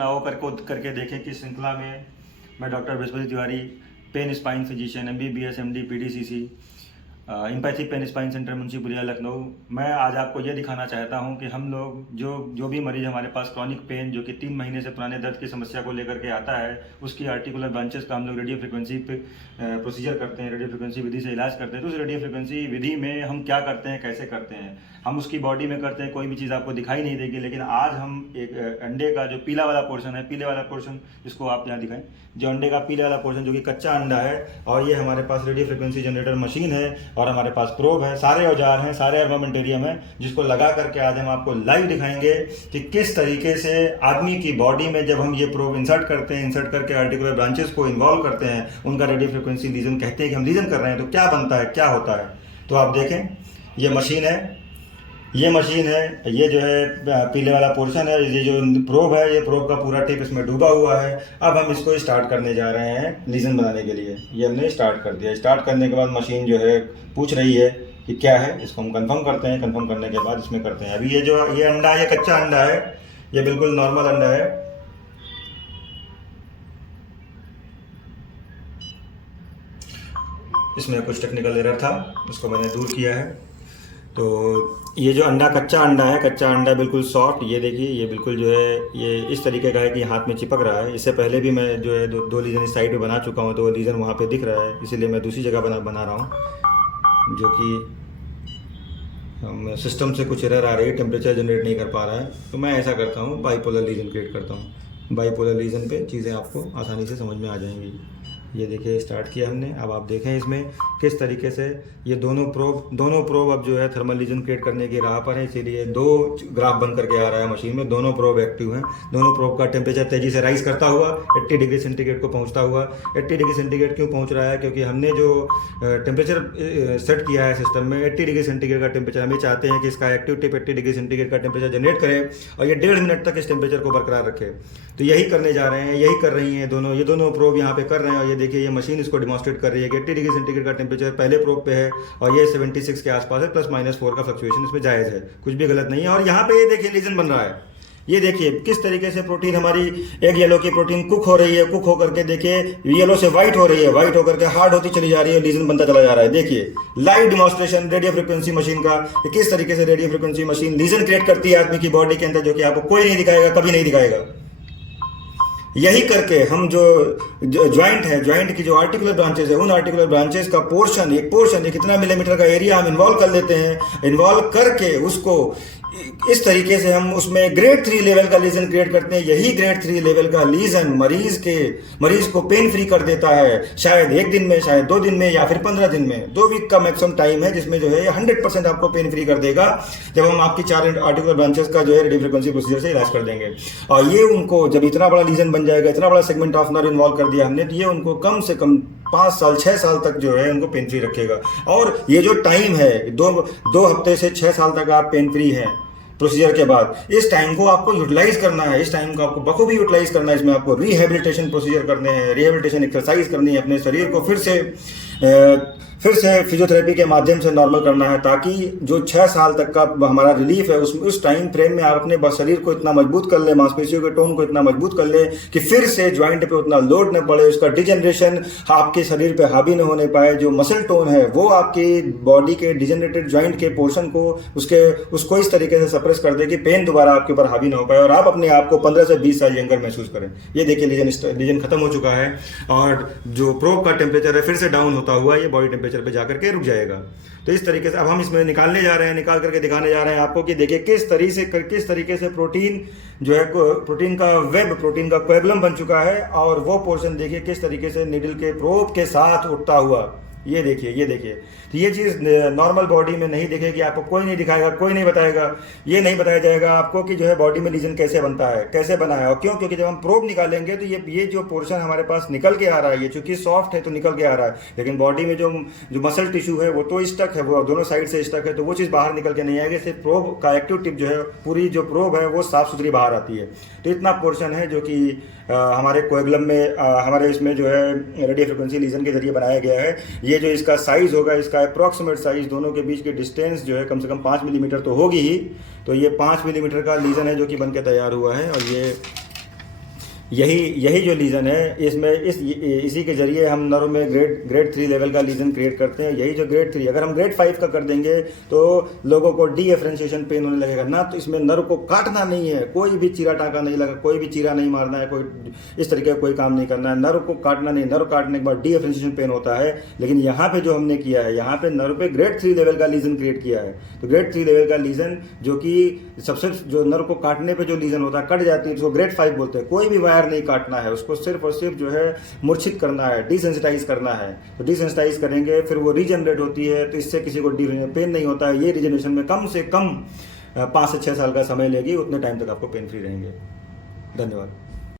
आओ करके देखें कि श्रृंखला में मैं doctor Brihaspati Tiwari, pain spine physician, MBBS MD PDCC, empathic pain spine centre Munshipulia Lucknow. मैं आज आपको ये दिखाना चाहता हूँ कि हम लोग जो भी मरीज़ हमारे पास क्रॉनिक पेन जो कि 3 महीने से पुराने दर्द की समस्या को लेकर के आता है, उसकी आर्टिकुलर ब्रांचेस का हम लोग रेडियो फ्रिक्वेंसी पे प्रोसीजर करते हैं, रेडियो फ्रिक्वेंसी विधि से इलाज करते हैं। तो उस रेडियो फ्रिक्वेंसी विधि में हम क्या करते हैं, कैसे करते हैं, हम उसकी बॉडी में करते हैं, कोई भी चीज़ आपको दिखाई नहीं देगी। लेकिन आज हम एक अंडे का जो पीला वाला पोर्शन है, पीले वाला पोर्शन इसको आप यहाँ दिखाएं, जो अंडे का पीले वाला पोर्शन जो कि कच्चा अंडा है, और ये हमारे पास रेडियो फ्रिक्वेंसी जनरेटर मशीन है और हमारे पास प्रोब है, सारे औजार हैं, सारे आर्मामेंटेरियम है, जिसको लगा करके आज हम आपको लाइव दिखाएंगे कि किस तरीके से आदमी की बॉडी में जब हम ये प्रोब इंसर्ट करते हैं, इंसर्ट करके आर्टिकुलर ब्रांचेस को इन्वॉल्व करते हैं, उनका रेडियो फ्रिक्वेंसी लीजन कहते हैं कि हम लीजन कर रहे हैं, तो क्या बनता है, क्या होता है। तो आप देखें, ये मशीन है, ये मशीन है, ये जो है पीले वाला पोर्शन है, ये जो प्रोब है, ये प्रोब का पूरा टिप इसमें डूबा हुआ है। अब हम इसको स्टार्ट करने जा रहे हैं लीजन बनाने के लिए। ये हमने स्टार्ट कर दिया। स्टार्ट करने के बाद मशीन जो है पूछ रही है कि क्या है, इसको हम कंफर्म करते हैं। कंफर्म करने के बाद इसमें करते हैं। अभी ये अंडा, ये कच्चा अंडा है, ये बिल्कुल नॉर्मल अंडा है। इसमें कुछ टेक्निकल एरर था, उसको मैंने दूर किया है। तो ये जो अंडा, कच्चा अंडा है, कच्चा अंडा बिल्कुल सॉफ्ट, ये देखिए, ये बिल्कुल जो है ये इस तरीके का है कि हाथ में चिपक रहा है। इससे पहले भी मैं जो है दो लीजन इस साइड पे बना चुका हूँ, तो वो लीजन वहाँ पे दिख रहा है, इसीलिए मैं दूसरी जगह बना रहा हूँ, जो कि सिस्टम से कुछ एरर आ रही है, टेम्परेचर जनरेट नहीं कर पा रहा है। तो मैं ऐसा करता हूँ, बाईपोलर लीजन क्रिएट करता हूँ। बाईपोलर लीजन पे चीज़ें आपको आसानी से समझ में आ जाएंगी। ये देखिए, स्टार्ट किया हमने। अब आप देखें इसमें किस तरीके से ये दोनों प्रोब अब जो है थर्मल लीजन क्रिएट करने की राह पर है, इसीलिए 2 ग्राफ बन करके आ रहा है मशीन में। दोनों प्रोब एक्टिव हैं। दोनों प्रोब का टेम्परेचर तेज़ी से राइज करता हुआ 80 डिग्री सेंटीग्रेड को पहुंचता हुआ। 80 डिग्री सेंटीग्रेड क्यों पहुंच रहा है? क्योंकि हमने जो टेम्परेचर सेट किया है सिस्टम में, 80 डिग्री सेंटीग्रेड का टेम्परेचर, हमें चाहते हैं कि इसका एक्टिव टिप 80 डिग्री सेंटीग्रेड का टेम्परेचर जनरेट करे और ये 1.5 मिनट तक इस टेम्परेचर को बरकरार रखे। तो यही करने जा रहे हैं, यही कर रही हैं दोनों। ये दोनों प्रोब यहाँ पे कर रहे हैं और ये देखिए, ये मशीन इसको डिमॉन्स्ट्रेट कर रही है कि 80 डिग्री सेंटीग्रेड का टेम्परेचर पहले प्रोब पे है और ये 76 के आसपास है, +-4 का फ्लक्चुएशन इसमें जायज़ है, कुछ भी गलत नहीं है। और यहाँ पे ये देखिए लीजन बन रहा है। ये देखिए किस तरीके से प्रोटीन, हमारी एग येलो की प्रोटीन कुक हो रही है। कुक होकर के देखिए येलो से व्हाइट हो रही है, व्हाइट होकर के हार्ड होती चली जा रही है, लीजन बनता चला जा रहा है। देखिए live demonstration radio frequency machine का, किस तरीके से radio frequency machine lesion create करती है आदमी की बॉडी के अंदर, जो कि आपको कोई नहीं दिखाएगा, कभी नहीं दिखाएगा। यही करके हम जो ज्वाइंट है, ज्वाइंट की जो आर्टिकुलर ब्रांचेस है, उन आर्टिकुलर ब्रांचेस का पोर्शन, एक कितना मिलीमीटर का एरिया हम इन्वॉल्व कर लेते हैं। इन्वॉल्व करके उसको इस तरीके से हम उसमें ग्रेड 3 लेवल का लीजन क्रिएट करते हैं। यही ग्रेड 3 लेवल का लीजन मरीज को पेन फ्री कर देता है, शायद 1 दिन में, शायद 2 दिन में, या फिर 15 दिन में। 2 वीक का मैक्सिमम टाइम है जिसमें जो है 100% आपको पेन फ्री कर देगा, जब हम आपकी 4 आर्टिकुलर ब्रांचेस का जो है रेडियो फ्रिक्वेंसी प्रोसीजर से इलाज कर देंगे। और ये उनको जब इतना बड़ा लीजन बन जाएगा, इतना बड़ा सेगमेंट ऑफ नर्व इन्वॉल्व कर दिया हमने, तो ये उनको कम से कम 5 साल 6 साल तक जो है उनको पेन फ्री रखेगा। और ये जो टाइम है, 2 हफ्ते से 6 साल तक आप पेन फ्री हैं प्रोसीजर के बाद, इस टाइम को आपको यूटिलाइज करना है, इस टाइम को आपको बखूबी यूटिलाइज करना है। इसमें आपको रिहेबिलिटेशन प्रोसीजर करने हैं, रिहेबिलिटेशन एक्सरसाइज करनी है, अपने शरीर को फिर से फिजियोथेरेपी के माध्यम से नॉर्मल करना है, ताकि जो 6 साल तक का हमारा रिलीफ है उस टाइम फ्रेम में आप अपने शरीर को इतना मजबूत कर ले, मांसपेशियों के टोन को इतना मजबूत कर ले कि फिर से ज्वाइंट पे उतना लोड न पड़े, उसका डिजनरेशन आपके शरीर पे हावी न होने पाए। जो मसल टोन है वो आपकी बॉडी के डिजनरेटेड ज्वाइंट के पोर्शन को उसको इस तरीके से सप्रेस कर दे कि पेन दोबारा आपके ऊपर हावी न हो पाए और आप अपने आप को 15 से 20 साल यंगर महसूस करें। ये देखिए लीजन खत्म हो चुका है और जो प्रोब का टेम्परेचर है फिर से डाउन होता हुआ ये बॉडी टेम्परेचर पे जाकर के रुक जाएगा। तो इस तरीके से अब हम इसमें निकालने जा रहे हैं, निकाल करके दिखाने जा रहे हैं आपको कि देखिए किस तरीके से प्रोटीन जो है, प्रोटीन का वेब, प्रोटीन का कोएगुलम बन चुका है। और वो पोर्शन देखिए किस तरीके से निडल के प्रोब के साथ उठता हुआ, ये देखिए। तो ये चीज़ नॉर्मल बॉडी में नहीं दिखेगी, आपको कोई नहीं दिखाएगा, कोई नहीं बताएगा। ये नहीं बताया जाएगा आपको कि जो है बॉडी में लीजन कैसे बनता है, कैसे बना है और क्यों। क्योंकि जब हम प्रोब निकालेंगे तो ये जो पोर्शन हमारे पास निकल के आ रहा है, ये चूंकि सॉफ्ट है तो निकल के आ रहा है, लेकिन बॉडी में जो मसल टिश्यू है वो तो स्टक है, वो दोनों साइड से स्टक है, तो वो चीज़ बाहर निकल के नहीं आएगी। सिर्फ प्रोब का एक्टिव टिप जो है, पूरी जो प्रोब है वो साफ सुथरी बाहर आती है। तो इतना पोर्शन है जो कि हमारे कोएगुलम में, हमारे इसमें जो है रेडियो फ्रिक्वेंसी लीजन के जरिए बनाया गया है। ये जो इसका साइज होगा, इसका अप्रॉक्सीमेट साइज, दोनों के बीच की डिस्टेंस जो है कम से कम 5 मिलीमीटर तो होगी ही। तो ये 5 मिलीमीटर का लीजन है जो कि बन के तैयार हुआ है। और ये यही यही जो लीजन है, इसमें इसी के जरिए हम नर्व में ग्रेड 3 लेवल का लीजन क्रिएट करते हैं। यही जो ग्रेड 3, अगर हम ग्रेड 5 का कर देंगे तो लोगों को डिफरेंशिएशन पेन होने लगेगा ना। तो इसमें नर्व को काटना नहीं है, कोई भी चीरा टाका नहीं लगा, कोई भी चीरा नहीं मारना है, कोई इस तरीके का कोई काम नहीं करना है। नर्व को काटना नहीं, नर्व काटने के बाद डिफरेंशिएशन पेन होता है। लेकिन यहाँ पे जो हमने किया है, यहाँ पे नर्व पे ग्रेड 3 लेवल का लीजन क्रिएट किया है। तो ग्रेड 3 लेवल का लीजन जो कि सबसे जो नर्व को काटने पे जो लीजन होता है, कट जाती है, उसको ग्रेड 5 बोलते हैं। कोई भी वायर नहीं काटना है, उसको सिर्फ और सिर्फ जो है मूर्छित करना है, डिसेंसिटाइज करना है। तो डिसेंसिटाइज करेंगे, फिर वो रीजनरेट होती है, तो इससे किसी को पेन नहीं होता है। ये रीजनरेशन में कम से कम 5 से 6 साल का समय लेगी, उतने टाइम तक आपको पेन फ्री रहेंगे। धन्यवाद।